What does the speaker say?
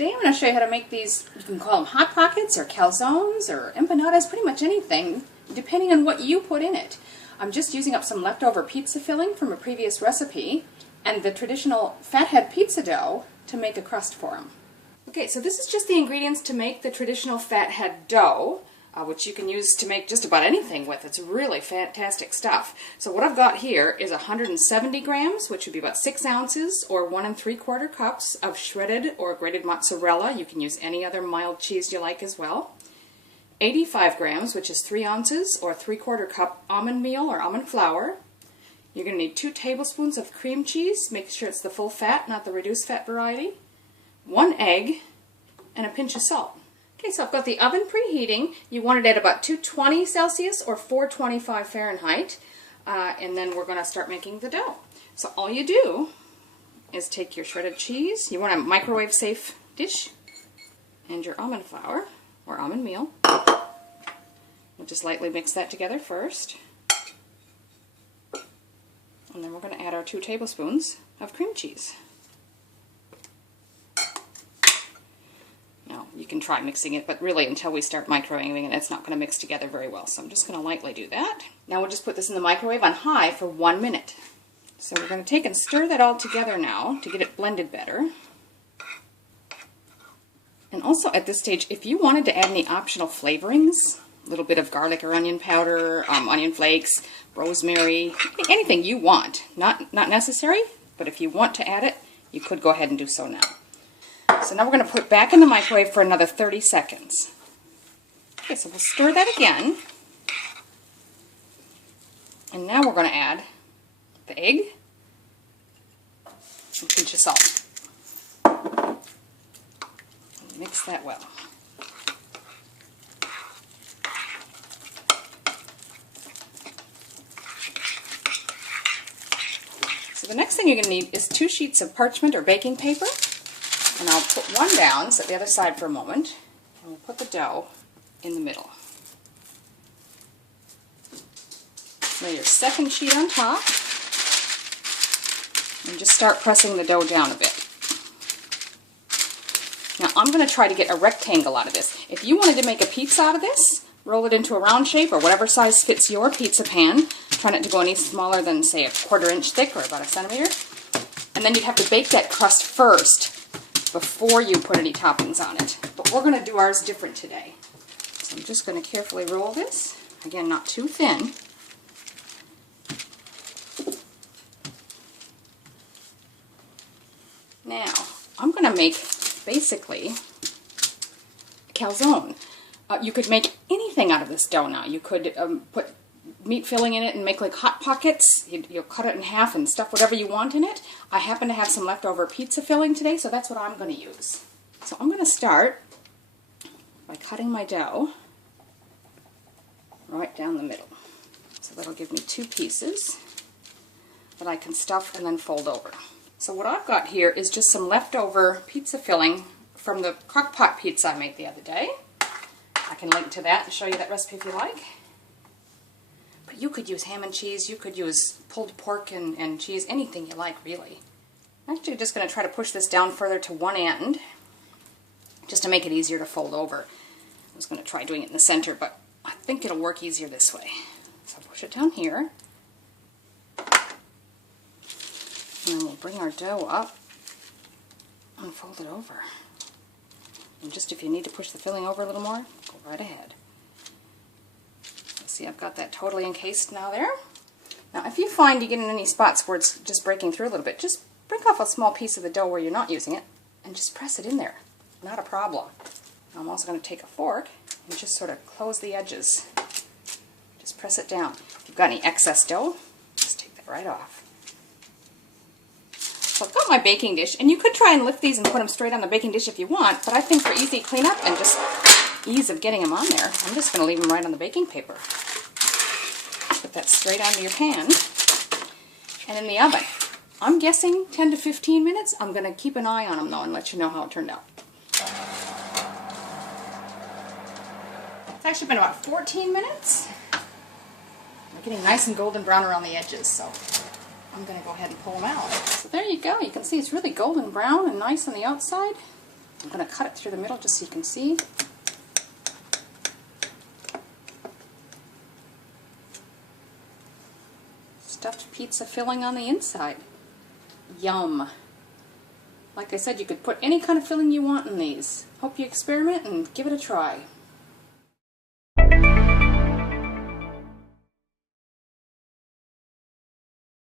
today I'm going to show you how to make these, you can call them Hot Pockets or calzones or empanadas, pretty much anything, depending on what you put in it. I'm just using up some leftover pizza filling from a previous recipe and the traditional Fathead Pizza dough to make a crust for them. Okay, so this is just the ingredients to make the traditional Fathead dough, which you can use to make just about anything with. It's really fantastic stuff. So what I've got here is 170 grams, which would be about 6 ounces, or 1 3/4 cups of shredded or grated mozzarella. You can use any other mild cheese you like as well. 85 grams, which is 3 ounces, or 3/4 cup almond meal or almond flour. You're going to need 2 tablespoons of cream cheese. Make sure it's the full fat, not the reduced fat variety. 1 egg, and a pinch of salt. Okay, so I've got the oven preheating. You want it at about 220 Celsius or 425 Fahrenheit. And then we're going to start making the dough. So all you do is take your shredded cheese. You want a microwave safe dish. And your almond flour or almond meal. We'll just lightly mix that together first. And then we're going to add our 2 tablespoons of cream cheese. Now, you can try mixing it, but really until we start microwaving it, it's not going to mix together very well. So I'm just going to lightly do that. Now we'll just put this in the microwave on high for 1 minute. So we're going to take and stir that all together now to get it blended better. And also at this stage, if you wanted to add any optional flavorings, a little bit of garlic or onion powder, onion flakes, rosemary, anything you want. Not necessary, but if you want to add it, you could go ahead and do so now. So now we're going to put it back in the microwave for another 30 seconds. Okay, so we'll stir that again. And now we're going to add the egg and a pinch of salt. And mix that well. So the next thing you're going to need is 2 sheets of parchment or baking paper. And I'll put one down, set the other side for a moment, and we'll put the dough in the middle. Lay your second sheet on top, and just start pressing the dough down a bit. Now I'm going to try to get a rectangle out of this. If you wanted to make a pizza out of this, roll it into a round shape or whatever size fits your pizza pan. Try not to go any smaller than, say, a 1/4 inch thick or about 1 centimeter. And then you'd have to bake that crust first before you put any toppings on it. But we're going to do ours different today. So I'm just going to carefully roll this. Again, not too thin. Now, I'm going to make basically a calzone. You could make anything out of this dough now. You could put meat filling in it and make like Hot Pockets. You'll cut it in half and stuff whatever you want in it. I happen to have some leftover pizza filling today, so that's what I'm going to use. So I'm going to start by cutting my dough right down the middle. So that'll give me 2 pieces that I can stuff and then fold over. So what I've got here is just some leftover pizza filling from the crock pot pizza I made the other day. I can link to that and show you that recipe if you like. But you could use ham and cheese, you could use pulled pork and cheese, anything you like really. I'm actually just going to try to push this down further to one end, just to make it easier to fold over. I was going to try doing it in the center, but I think it'll work easier this way. So I'll push it down here, and then we'll bring our dough up and fold it over. And just if you need to push the filling over a little more, go right ahead. See, I've got that totally encased now there. Now, if you find you get in any spots where it's just breaking through a little bit, just break off a small piece of the dough where you're not using it and just press it in there. Not a problem. I'm also going to take a fork and just sort of close the edges. Just press it down. If you've got any excess dough, just take that right off. So I've got my baking dish, and you could try and lift these and put them straight on the baking dish if you want, but I think for easy cleanup and just ease of getting them on there, I'm just going to leave them right on the baking paper. Put that straight onto your pan, and in the oven. I'm guessing 10 to 15 minutes. I'm going to keep an eye on them though and let you know how it turned out. It's actually been about 14 minutes. They're getting nice and golden brown around the edges, so I'm going to go ahead and pull them out. So there you go. You can see it's really golden brown and nice on the outside. I'm going to cut it through the middle just so you can see. Stuffed pizza filling on the inside. Yum. Like I said, you could put any kind of filling you want in these. Hope you experiment and give it a try.